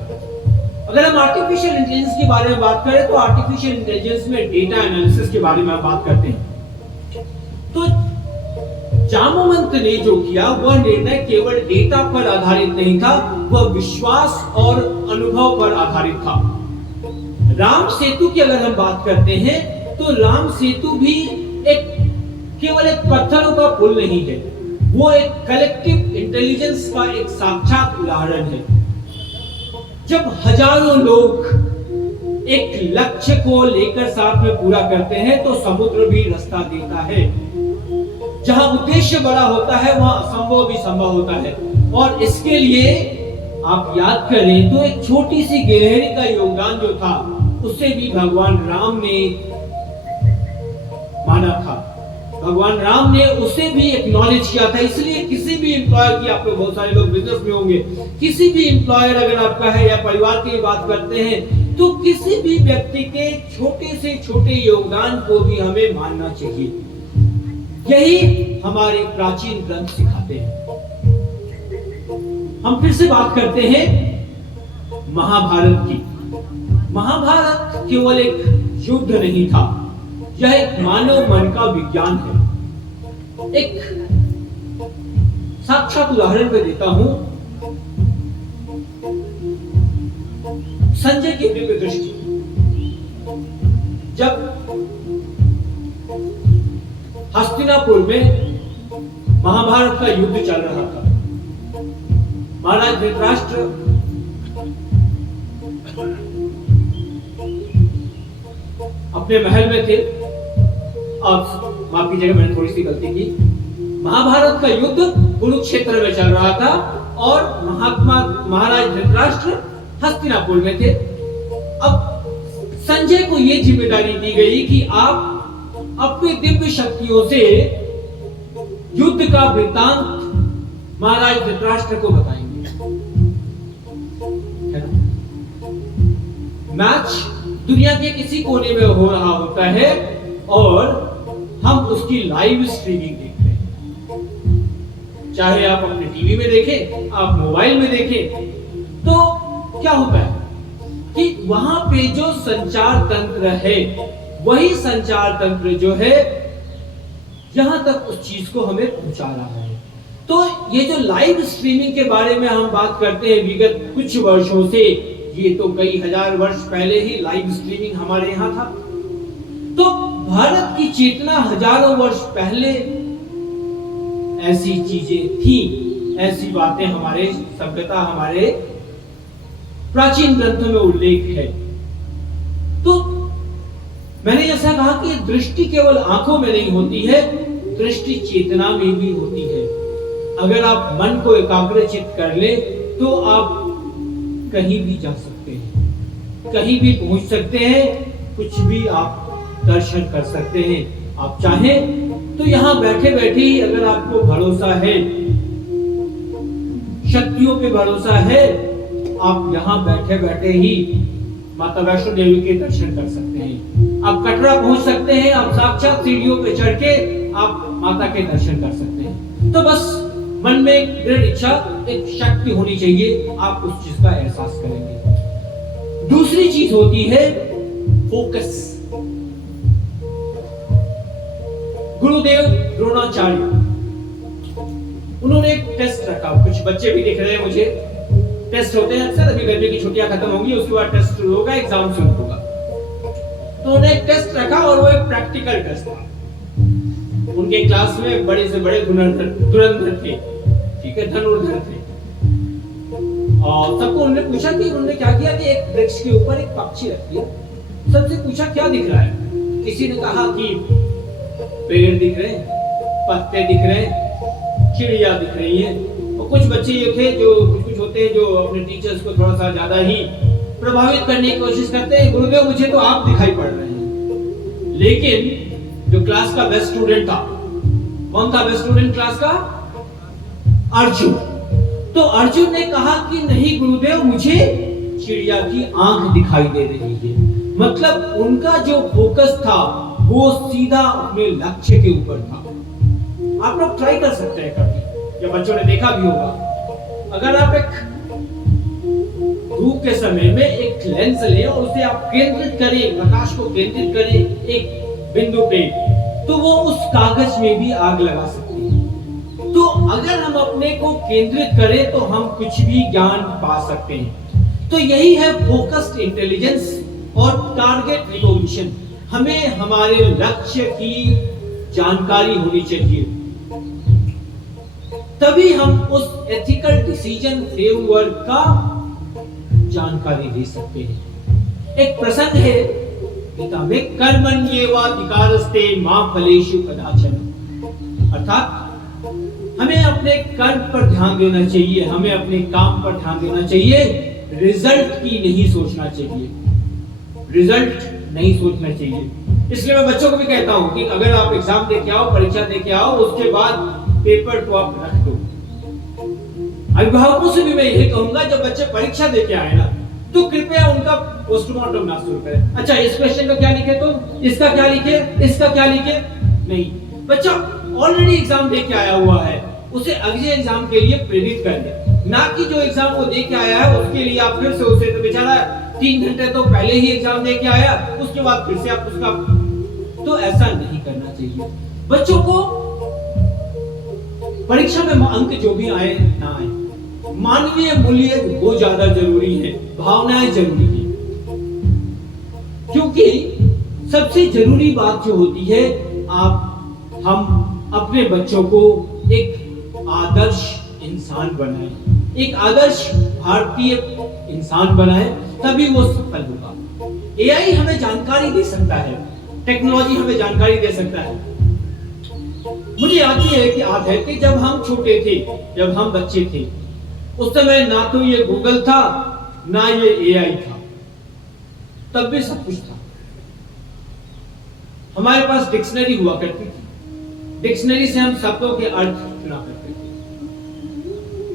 अगर हम आर्टिफिशियल इंटेलिजेंस के बारे में बात करें तो आर्टिफिशियल इंटेलिजेंस में डेटा एनालिसिस के बारे में बात करते हैं। तो जामवंत ने जो किया वह निर्णय केवल डेटा पर आधारित नहीं था, वह विश्वास और अनुभव पर आधारित था। राम सेतु की अगर हम बात करते हैं तो राम सेतु भी केवल एक पत्थरों का पुल नहीं है, वो एक कलेक्टिव इंटेलिजेंस का एक साक्षात उदाहरण है। जब हजारों लोग एक लक्ष्य को लेकर साथ में पूरा करते हैं तो समुद्र भी रास्ता देता है। जहां उद्देश्य बड़ा होता है वहां असंभव भी संभव होता है। और इसके लिए आप याद करें तो एक छोटी सी गिलहरी का योगदान जो था उसे भी भगवान राम ने माना था, भगवान राम ने उसे भी एक्नॉलेज किया था। इसलिए किसी भी एम्प्लॉयर की, आप लोग बहुत सारे लोग बिजनेस में होंगे, किसी भी एम्प्लॉयर अगर आपका है या परिवार की बात करते हैं तो किसी भी व्यक्ति के छोटे से छोटे योगदान को भी हमें मानना चाहिए। यही हमारे प्राचीन ग्रंथ सिखाते हैं। हम फिर से बात करते हैं महाभारत की। महाभारत केवल एक युद्ध नहीं था, यह एक मानव मन का विज्ञान है। एक साक्षात उदाहरण मैं देता हूं, संजय की दिव्य दृष्टि। जब हस्तिनापुर में महाभारत का युद्ध चल रहा था, महाराज धृतराष्ट्र अपने महल में थे। अब माफ कीजिएगा, मैंने थोड़ी सी गलती की। महाभारत का युद्ध कुरुक्षेत्र में चल रहा था और महाराज धृतराष्ट्र हस्तिनापुर में थे। अब संजय को यह जिम्मेदारी दी गई कि आप अपनी दिव्य शक्तियों से युद्ध का वृत्तांत महाराज धृतराष्ट्र को बताएंगे। मैच दुनिया के किसी कोने में हो रहा होता है और हम उसकी लाइव स्ट्रीमिंग देख रहे हैं। चाहे आप अपने टीवी में देखें, आप मोबाइल में देखें, तो क्या होता है कि वहां पे जो संचार तंत्र है, वही संचार तंत्र जो है यहां तक उस चीज को हमें पहुंचा रहा है। तो ये जो लाइव स्ट्रीमिंग के बारे में हम बात करते हैं विगत कुछ वर्षों से, ये तो कई हजार वर्ष पहले ही लाइव स्ट्रीमिंग हमारे यहां था। तो भारत की चेतना हजारों वर्ष पहले ऐसी चीजें थी, ऐसी बातें हमारे सभ्यता, हमारे प्राचीन ग्रंथों में उल्लेख है। तो मैंने जैसा कहा कि दृष्टि केवल आंखों में नहीं होती है, दृष्टि चेतना में भी होती है। अगर आप मन को एकाग्रचित कर ले तो आप कहीं भी जा सकते हैं, कहीं भी पहुंच सकते हैं, कुछ भी आप दर्शन कर सकते हैं। आप चाहें तो यहां बैठे बैठे ही अगर आपको भरोसा है, शक्तियों पे भरोसा है, आप यहां बैठे बैठे ही माता वैष्णो देवी के दर्शन कर सकते हैं। आप कटरा पहुंच सकते हैं, आप साक्षात सीढ़ियों पे चढ़ के आप माता के दर्शन कर सकते हैं। तो बस मन में एक दृढ़ इच्छा, एक शक्ति होनी चाहिए, आप उस चीज का एहसास करेंगे। दूसरी चीज होती है फोकस। गुरुदेव द्रोणाचार्य, उन्होंने एक टेस्ट रखा। कुछ बच्चे भी दिख रहे हैं मुझे, टेस्ट होते हैं अक्सर, अभी गर्मी की छुट्टियां खत्म होंगी, उसके बाद टेस्ट होगा, एग्जाम शुरू होगा। तो उन्होंने एक टेस्ट रखा और वो एक प्रैक्टिकल टेस्ट था। उनके क्लास में बड़े से बड़े धुरंधर थे, ठीक है, धनुर्धर थे। और सबको उन्होंने पूछा कि उन्होंने क्या किया कि एक वृक्ष के ऊपर एक पक्षी रख दिया। सबसे पूछा क्या दिख रहा है? किसी ने कहा कि पेड़ दिख रहे हैं, पत्ते दिख रहे हैं, चिड़िया दिख रही है। और कुछ बच्चे ये थे जो कुछ होते हैं जो अपने टीचर्स को थोड़ा सा ज्यादा ही प्रभावित करने की कोशिश करते हैं। गुरुदेव मुझे तो आप दिखाई पड़ रहे हैं। लेकिन जो क्लास का बेस्ट स्टूडेंट था, कौन था बेस्ट स्टूडेंट क्लास का? अर्जुन। तो अर्जुन ने कहा कि नहीं गुरुदेव, मुझे चिड़िया की आंख दिखाई दे रही है। मतलब उनका जो फोकस था वो सीधा अपने लक्ष्य के ऊपर था। आप लोग ट्राई कर सकते हैं कभी, या बच्चों ने देखा भी होगा। अगर आप एक धूप के समय में एक लेंस लें और उसे आप केंद्रित करें, प्रकाश को केंद्रित करें एक बिंदु पे, तो वो उस कागज में भी आग लगा सकती है। तो अगर हम अपने को केंद्रित करें तो हम कुछ भी ज्ञान पा सकते हैं। तो यही है फोकस्ड इंटेलिजेंस और टारगेट रिकॉग्निशन। हमें हमारे लक्ष्य की जानकारी होनी चाहिए, तभी हम उस एथिकल डिसीजन फ्रेमवर्क का जानकारी दे सकते हैं। एक प्रसंग है गीता में, कर्मण्येवाधिकारस्ते मा फलेषु कदाचन। अर्थात हमें अपने कर्म पर ध्यान देना चाहिए, हमें अपने काम पर ध्यान देना चाहिए, रिजल्ट की नहीं सोचना चाहिए, रिजल्ट नहीं सोचना चाहिए। इसलिए मैं बच्चों को भी कहता हूं कि अगर आप एग्जाम दे के आओ, परीक्षा दे के आओ, उसके बाद पेपर को आप रख दो। अभिभावकों से भी मैं यही कहूंगा, जब बच्चे परीक्षा दे के आए ना, तो कृपया उनका पोस्टमार्टम ना शुरू करें। अच्छा, इस क्वेश्चन का क्या लिखे, तो इसका क्या लिखे, इसका क्या लिखे? नहीं, बच्चा ऑलरेडी एग्जाम दे के आया हुआ है, उसे अगले एग्जाम के लिए प्रेरित करिए, ना कि जो एग्जाम वो दे के आया है उसके लिए आप फिर से उसे, तो बेचारा 3 घंटे तो पहले ही एग्जाम दे के आया, उसके बाद फिर से आप उसका, तो ऐसा नहीं करना चाहिए। बच्चों को परीक्षा में अंक जो भी आए ना आए, मानवीय मूल्य वो ज्यादा जरूरी है, भावनाएं जरूरी है। क्योंकि सबसे जरूरी बात जो होती है, हम अपने बच्चों को एक आदर्श इंसान बनाएं, एक आदर्श भारतीय इंसान बनाएं, तभी वो सफल होगा। एआई हमें जानकारी दे सकता है, टेक्नोलॉजी हमें जानकारी दे सकता है। मुझे याद है कि जब हम छोटे थे, जब हम बच्चे थे, उस समय ना तो ये गूगल था, ना ये एआई था, तब भी सब कुछ था। हमारे पास डिक्शनरी हुआ करती थी, डिक्शनरी से हम शब्दों के अर्थ चुना करते थे।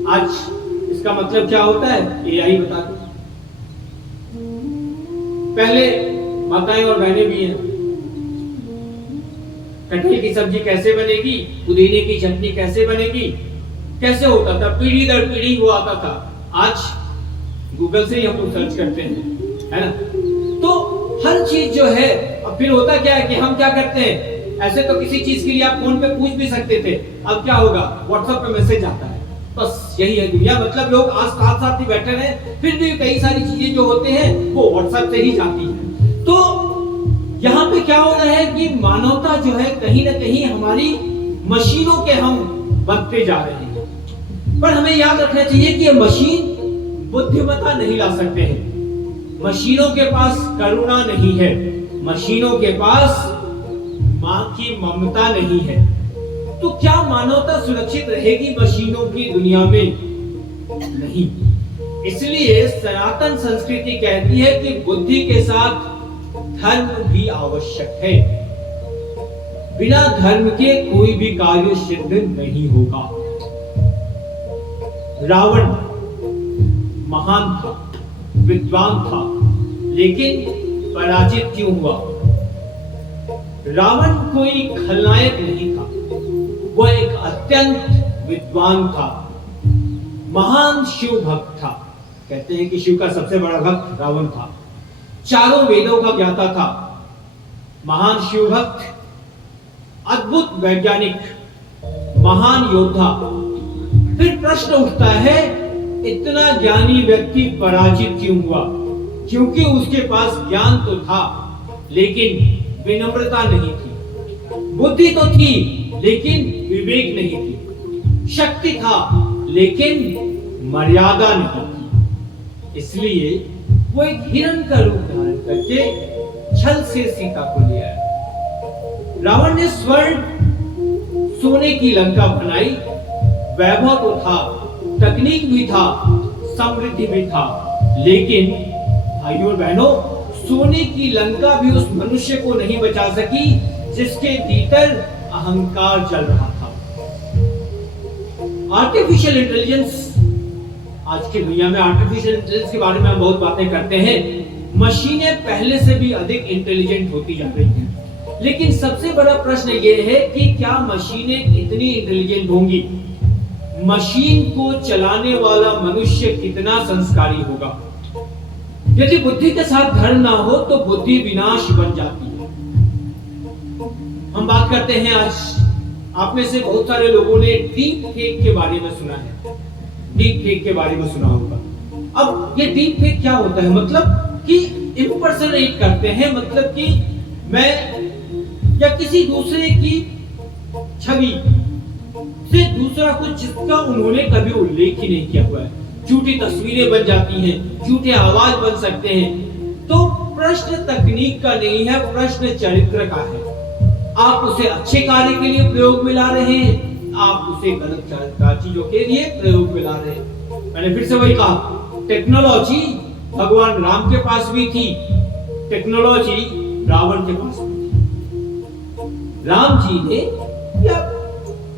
आज इसका मतलब क्या होता है, एआई बता दो। पहले माताएं और बहनें भी हैं, कटहल की सब्जी कैसे बनेगी, पुदीने की चटनी कैसे बनेगी, कैसे होता था, पीढ़ी दर पीढ़ी वो आता था। आज गूगल से ही हम लोग सर्च करते हैं, है ना? तो हर चीज जो है, अब फिर होता क्या है कि हम क्या करते हैं, ऐसे तो किसी चीज के लिए आप फोन पे पूछ भी सकते थे, अब क्या होगा, व्हाट्सएप पे मैसेज आता है, बस यही है दुनिया। मतलब लोग आज साथ साथ ही बैठे रहे, फिर भी कई सारी चीजें जो होते हैं वो व्हाट्सएप से ही जाती है। तो यहाँ पे क्या हो रहा है कि मानवता जो है कहीं ना कहीं हमारी मशीनों के हम बनते जा रहे हैं। पर हमें याद रखना चाहिए कि ये मशीन बुद्धिमत्ता नहीं ला सकते हैं, मशीनों के पास करुणा नहीं है, मशीनों के पास मां की ममता नहीं है। तो क्या मानवता सुरक्षित रहेगी मशीनों की दुनिया में? नहीं। इसलिए सनातन संस्कृति कहती है कि बुद्धि के साथ धर्म भी आवश्यक है, बिना धर्म के कोई भी कार्य सिद्ध नहीं होगा। रावण महान था, विद्वान था, लेकिन पराजित क्यों हुआ? रावण कोई खलनायक नहीं था, वह एक अत्यंत विद्वान था, महान शिव भक्त था। कहते हैं कि शिव का सबसे बड़ा भक्त रावण था, चारों वेदों का ज्ञाता था, महान शिव भक्त, अद्भुत वैज्ञानिक, महान योद्धा। फिर प्रश्न उठता है, इतना ज्ञानी व्यक्ति पराजित क्यों हुआ? क्योंकि उसके पास ज्ञान तो था, लेकिन विनम्रता नहीं थी, बुद्धि तो थी लेकिन विवेक नहीं थी, शक्ति था लेकिन मर्यादा नहीं थी। इसलिए वो एक हिरण का रूप धारण करके छल से सीता को ले आया। रावण ने स्वर्ण सोने की लंका बनाई, वैभव तो था, तकनीक भी था, समृद्धि भी था, लेकिन भाइयों और बहनों, सोने की लंका भी उस मनुष्य को नहीं बचा सकी जिसके भीतर अहंकार चल रहा था। आर्टिफिशियल इंटेलिजेंस, आज की दुनिया में आर्टिफिशियल इंटेलिजेंस के बारे में हम बहुत बातें करते हैं। मशीनें पहले से भी अधिक इंटेलिजेंट होती जा रही हैं, लेकिन सबसे बड़ा प्रश्न यह है कि क्या मशीनें इतनी इंटेलिजेंट होंगी? मशीन को चलाने वाला मनुष्य कितना संस्कारी होगा? यदि बुद्धि के साथ धर्म ना हो तो बुद्धि विनाश बन जाती है। हम बात करते हैं, आज आप में से बहुत सारे लोगों ने डीप फेक के बारे में सुना है, डीप फेक के बारे में सुना होगा। अब ये डीप फेक क्या होता है? मतलब कि इम्पर्सनेट करते हैं, मतलब कि मैं या किसी दूसरे की छवि से दूसरा कुछ जिसका उन्होंने कभी उल्लेख ही नहीं किया हुआ है। झूठी तस्वीरें बन जाती हैं, झूठे आवाज बन सकते हैं। तो प्रश्न तकनीक का नहीं है, प्रश्न चरित्र का है। आप उसे अच्छे कार्य के लिए प्रयोग में ला रहे हैं, आप उसे गलत चीजों के लिए प्रयोग में ला रहे हैं। मैंने फिर से वही कहा, टेक्नोलॉजी भगवान राम के पास भी थी, टेक्नोलॉजी रावण के पास भी थी। राम जी ने या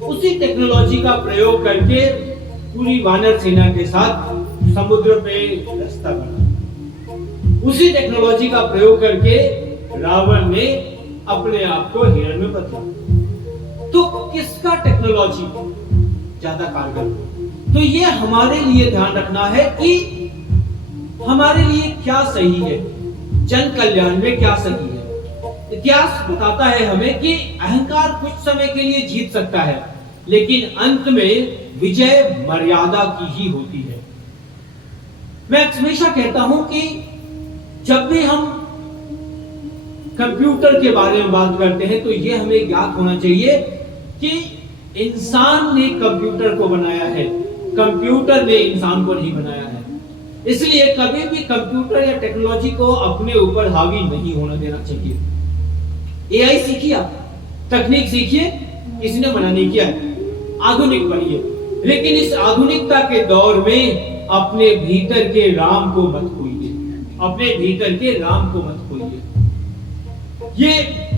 उसी टेक्नोलॉजी का प्रयोग करके पूरी वानर सेना के साथ समुद्र पे रास्ता बना। उसी टेक्नोलॉजी का प्रयोग करके रावण ने अपने आप को हिरण में बदला। तो किसका टेक्नोलॉजी ज्यादा कारगर? तो ये हमारे लिए ध्यान रखना है कि हमारे लिए क्या सही है, जन कल्याण में क्या सही है। इतिहास बताता है हमें कि अहंकार कुछ समय के लिए जीत सकता है, लेकिन अंत में विजय मर्यादा की ही होती है। मैं हमेशा कहता हूं कि जब भी हम कंप्यूटर के बारे में बात करते हैं तो यह हमें ज्ञात होना चाहिए कि इंसान ने कंप्यूटर को बनाया है, कंप्यूटर ने इंसान को नहीं बनाया है। इसलिए कभी भी कंप्यूटर या टेक्नोलॉजी को अपने ऊपर हावी नहीं होने देना चाहिए। एआई सीखिए, आप तकनीक सीखिए, किसी ने मना नहीं किया है, आधुनिक बनिए, लेकिन इस आधुनिकता के दौर में अपने भीतर के राम को मत खोइए, अपने भीतर के राम को मत खोइए। ये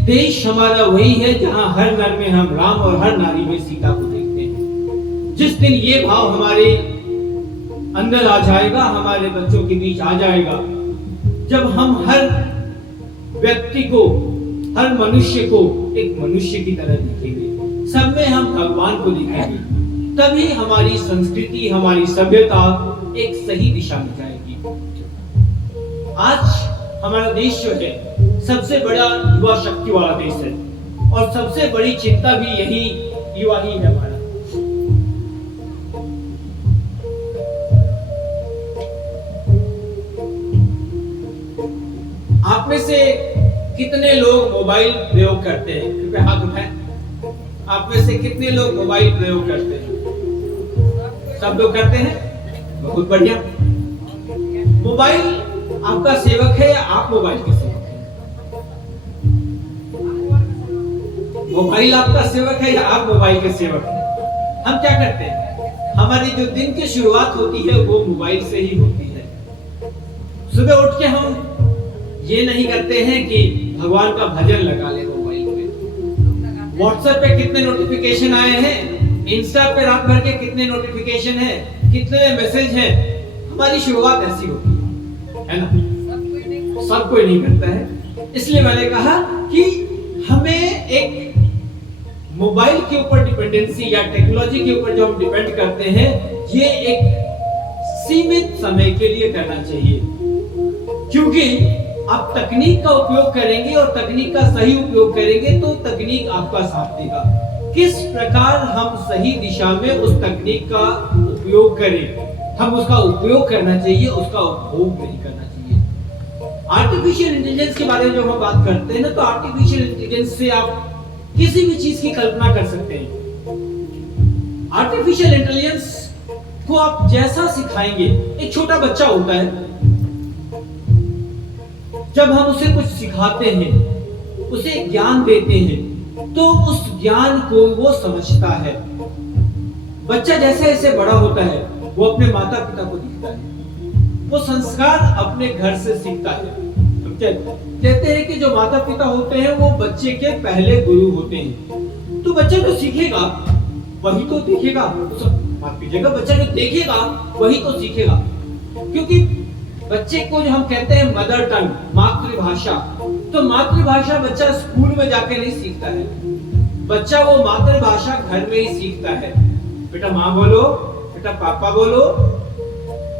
देश हमारा वही है जहां हर नर में हम राम और हर नारी में सीता को देखते हैं। जिस दिन ये भाव हमारे अंदर आ जाएगा, हमारे बच्चों के बीच आ जाएगा, जब हम हर व्यक्ति को, हर मनुष्य को एक मनुष्य की तरह देखेंगे, सब में हम भगवान को देखेंगे, तभी हमारी संस्कृति, हमारी सभ्यता एक सही दिशा में जाएगी। आज हमारा देश जो है सबसे बड़ा युवा शक्ति वाला देश है, और सबसे बड़ी चिंता भी यही युवा ही है हमारा। आप में से कितने लोग मोबाइल प्रयोग करते हैं? कृपया हाथ उठाएं। आप में से कितने लोग मोबाइल प्रयोग करते हैं? सब लोग करते हैं, बहुत बढ़िया। मोबाइल आपका सेवक है या आप मोबाइल के सेवक हैं? मोबाइल आपका सेवक है या आप मोबाइल के सेवक हैं? हम क्या करते हैं? हमारी जो दिन की शुरुआत होती है वो मोबाइल से ही होती है। सुबह उठ के हम ये नहीं करते हैं कि भगवान का भजन लगा ले मोबाइल पे। व्हाट्सएप पे कितने नोटिफिकेशन आए हैं, इंस्टा पे रात भर के कितने नोटिफिकेशन हैं, कितने मैसेज हैं। हमारी शुरुआत ऐसी होती है ना? सब कोई नहीं करता है। इसलिए मैंने कहा कि हमें एक मोबाइल के ऊपर डिपेंडेंसी या टेक्नोलॉजी के ऊपर जो हम डिपेंड करते हैं, ये एक सीमित समय के लिए करना चाहिए, क्योंकि आप तकनीक का उपयोग करेंगे और तकनीक का सही उपयोग करेंगे तो तकनीक आपका साथ देगा। किस प्रकार हम सही दिशा में उस तकनीक का उपयोग करें, हम उसका उपयोग करना चाहिए, उसका उपभोग नहीं करना चाहिए। आर्टिफिशियल इंटेलिजेंस के बारे में जब हम बात करते हैं ना, तो आर्टिफिशियल इंटेलिजेंस से आप किसी भी चीज की कल्पना कर सकते हैं। आर्टिफिशियल इंटेलिजेंस को आप जैसा सिखाएंगे, एक छोटा बच्चा होता है, जब हम उसे कुछ सिखाते हैं, उसे ज्ञान देते हैं, तो उस ज्ञान को वो समझता है। बच्चा जैसे जैसे बड़ा होता है वो अपने माता पिता को दिखता है, वो संस्कार अपने घर से सीखता है। हम कहते हैं कि जो माता पिता होते हैं वो बच्चे के पहले गुरु होते हैं। तो बच्चा जो सीखेगा वही तो देखेगा, माफ कीजिएगा, बच्चा जो देखेगा वही तो सीखेगा। क्योंकि बच्चे को जो हम कहते हैं मदर टंग, मातृभाषा, तो मातृभाषा बच्चा स्कूल में जाके नहीं सीखता है, बच्चा वो मातृभाषा घर में ही सीखता है। बेटा माँ बोलो, बेटा पापा बोलो।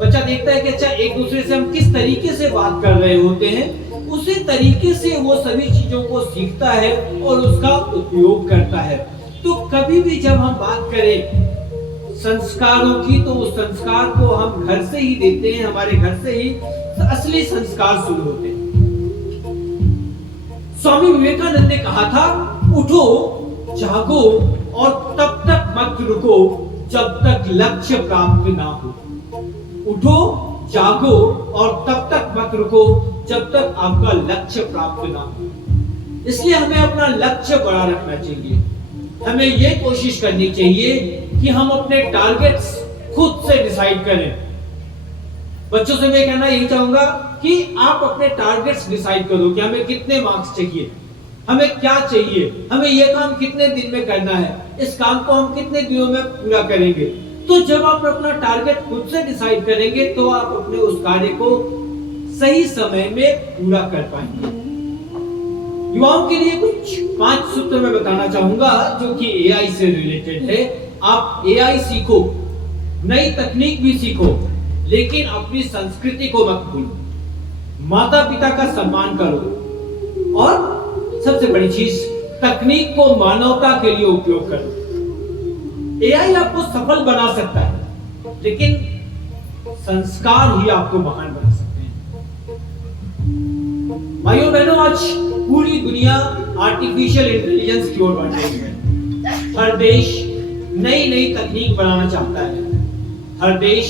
बच्चा देखता है कि अच्छा एक दूसरे से हम किस तरीके से बात कर रहे होते हैं, उसी तरीके से वो सभी चीजों को सीखता है और उसका उपयोग करता है। तो कभी भी जब हम बात करें संस्कारों की, तो उस संस्कार को हम घर से ही देते हैं, हमारे घर से ही असली संस्कार शुरू होते हैं। स्वामी विवेकानंद ने कहा था, उठो, जागो और तब तक मत रुको जब तक लक्ष्य प्राप्त ना हो। उठो, जागो और तब तक मत रुको जब तक आपका लक्ष्य प्राप्त ना हो। इसलिए हमें अपना लक्ष्य बड़ा रखना चाहिए। हमें यह कोशिश करनी चाहिए कि हम अपने टारगेट्स खुद से डिसाइड करें। बच्चों से मैं कहना यही चाहूंगा कि आप अपने टारगेट्स डिसाइड करो कि हमें कितने मार्क्स चाहिए, हमें क्या चाहिए, हमें यह काम कितने दिन में करना है, इस काम को हम कितने दिनों में पूरा करेंगे। तो जब आप अपना टारगेट खुद से डिसाइड करेंगे तो आप अपने उस कार्य को सही समय में पूरा कर पाएंगे। युवाओं के लिए कुछ 5 सूत्र मैं बताना चाहूंगा जो कि एआई से रिलेटेड है। आप एआई सीखो, नई तकनीक भी सीखो, लेकिन अपनी संस्कृति को मत भूलो। माता पिता का सम्मान करो और सबसे बड़ी चीज, तकनीक को मानवता के लिए उपयोग करो। एआई आपको सफल बना सकता है, लेकिन संस्कार ही आपको महान बना सकते हैं। भाइयों बहनों, आज पूरी दुनिया आर्टिफिशियल इंटेलिजेंस की ओर बढ़ रही है। हर देश नई नई तकनीक बनाना चाहता है, हर देश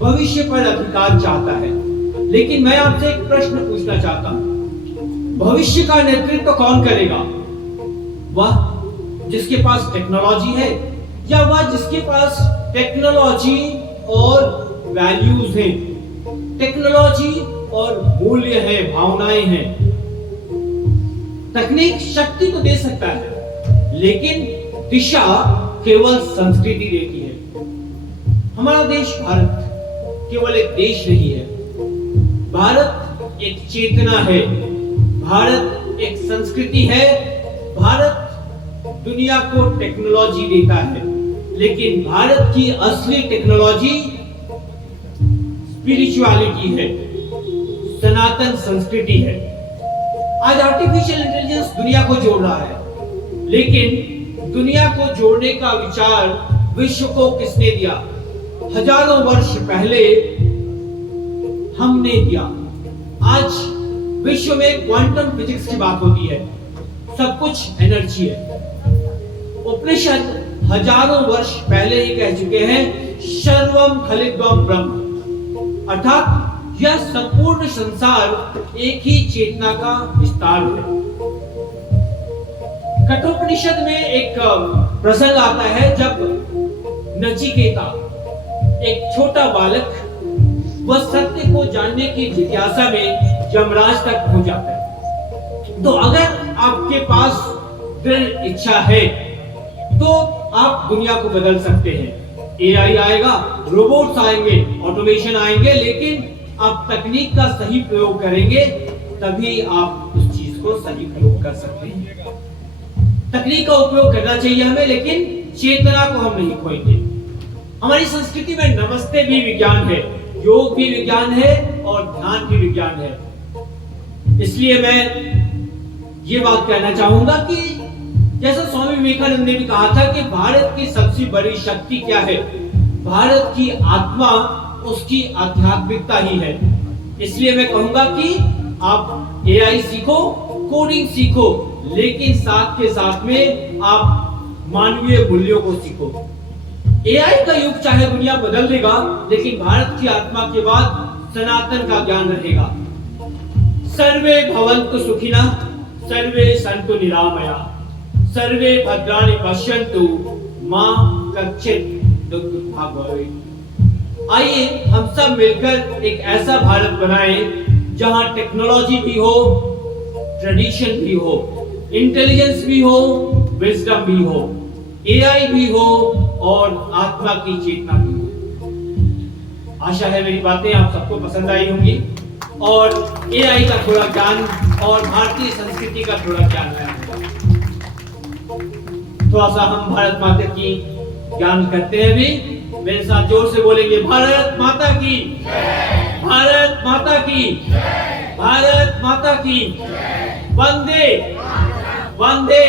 भविष्य पर अधिकार चाहता है। लेकिन मैं आपसे एक प्रश्न पूछना चाहता हूं, भविष्य का नेतृत्व कौन करेगा? वह जिसके पास टेक्नोलॉजी है, या वह जिसके पास टेक्नोलॉजी और वैल्यूज हैं, टेक्नोलॉजी और मूल्य है, भावनाएं हैं। तकनीक शक्ति तो दे सकता है, लेकिन दिशा केवल संस्कृति देती है। हमारा देश भारत केवल एक देश नहीं है, भारत एक चेतना है, भारत एक संस्कृति है। भारत दुनिया को टेक्नोलॉजी देता है, लेकिन भारत की असली टेक्नोलॉजी स्पिरिचुअलिटी है, सनातन संस्कृति है। आज आर्टिफिशियल इंटेलिजेंस दुनिया को जोड़ रहा है, लेकिन दुनिया को जोड़ने का विचार विश्व को किसने दिया? हजारों वर्ष पहले हमने दिया। आज विश्व में क्वांटम फिजिक्स की बात होती है, सब कुछ एनर्जी है। उपनिषद हजारों वर्ष पहले ही कह चुके हैं, सर्वम खलिदम ब्रह्म, अर्थात यह संपूर्ण संसार एक ही चेतना का विस्तार है। कठोपनिषद में एक प्रसंग आता है जब नचिकेता, एक छोटा बालक, वह सत्य को जानने की जिज्ञासा में यमराज तक पहुंच जाता है। तो अगर आपके पास दृढ़ इच्छा है तो आप दुनिया को बदल सकते हैं। एआई आएगा, रोबोट्स आएंगे, ऑटोमेशन आएंगे, लेकिन आप तकनीक का सही प्रयोग करेंगे तभी आप उस चीज को सही प्रयोग कर सकते हैं। तकनीक का उपयोग करना चाहिए हमें, लेकिन चेतना को हम नहीं खोएंगे। हमारी संस्कृति में नमस्ते भी विज्ञान है, योग भी विज्ञान है और ध्यान भी विज्ञान है। इसलिए मैं ये बात कहना चाहूंगा कि जैसा स्वामी विवेकानंद ने भी कहा था कि भारत की सबसे बड़ी शक्ति क्या है? भारत की आत्मा, उसकी आध्यात्मिकता ही है। इसलिए मैं कहूंगा कि आप एआई सीखो, कोडिंग सीखो, लेकिन साथ के साथ में आप मानवीय मूल्यों को सीखो। एआई का युग चाहे दुनिया बदल देगा, लेकिन भारत की आत्मा के बाद सनातन का ज्ञान रहेगा। सर्वे भवन्तु सुखिनः, सर्वे सन्तु निरामया, सर्वे भद्राणि पश्यन्तु, मा कश्चित् दुःखभाग् भवेत्। आइए हम सब मिलकर एक ऐसा भारत बनाएं जहां टेक्नोलॉजी भी हो, ट्रेडिशन भी हो, इंटेलिजेंस भी हो, विजडम भी हो, एआई भी हो और आत्मा की चेतना भी हो। आशा है मेरी बातें आप सबको पसंद आई होंगी और एआई का थोड़ा ज्ञान और भारतीय संस्कृति का थोड़ा ज्ञान है। थोड़ा सा हम भारत माता की ज्ञान करते हैं भी। मेरे साथ जोर से बोलेंगे, भारत माता की, भारत माता की, भारत माता की, वंदे वंदे,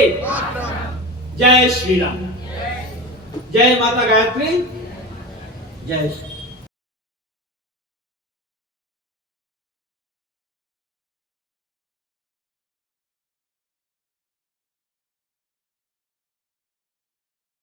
जय श्री राम, जय माता गायत्री, जय श्री।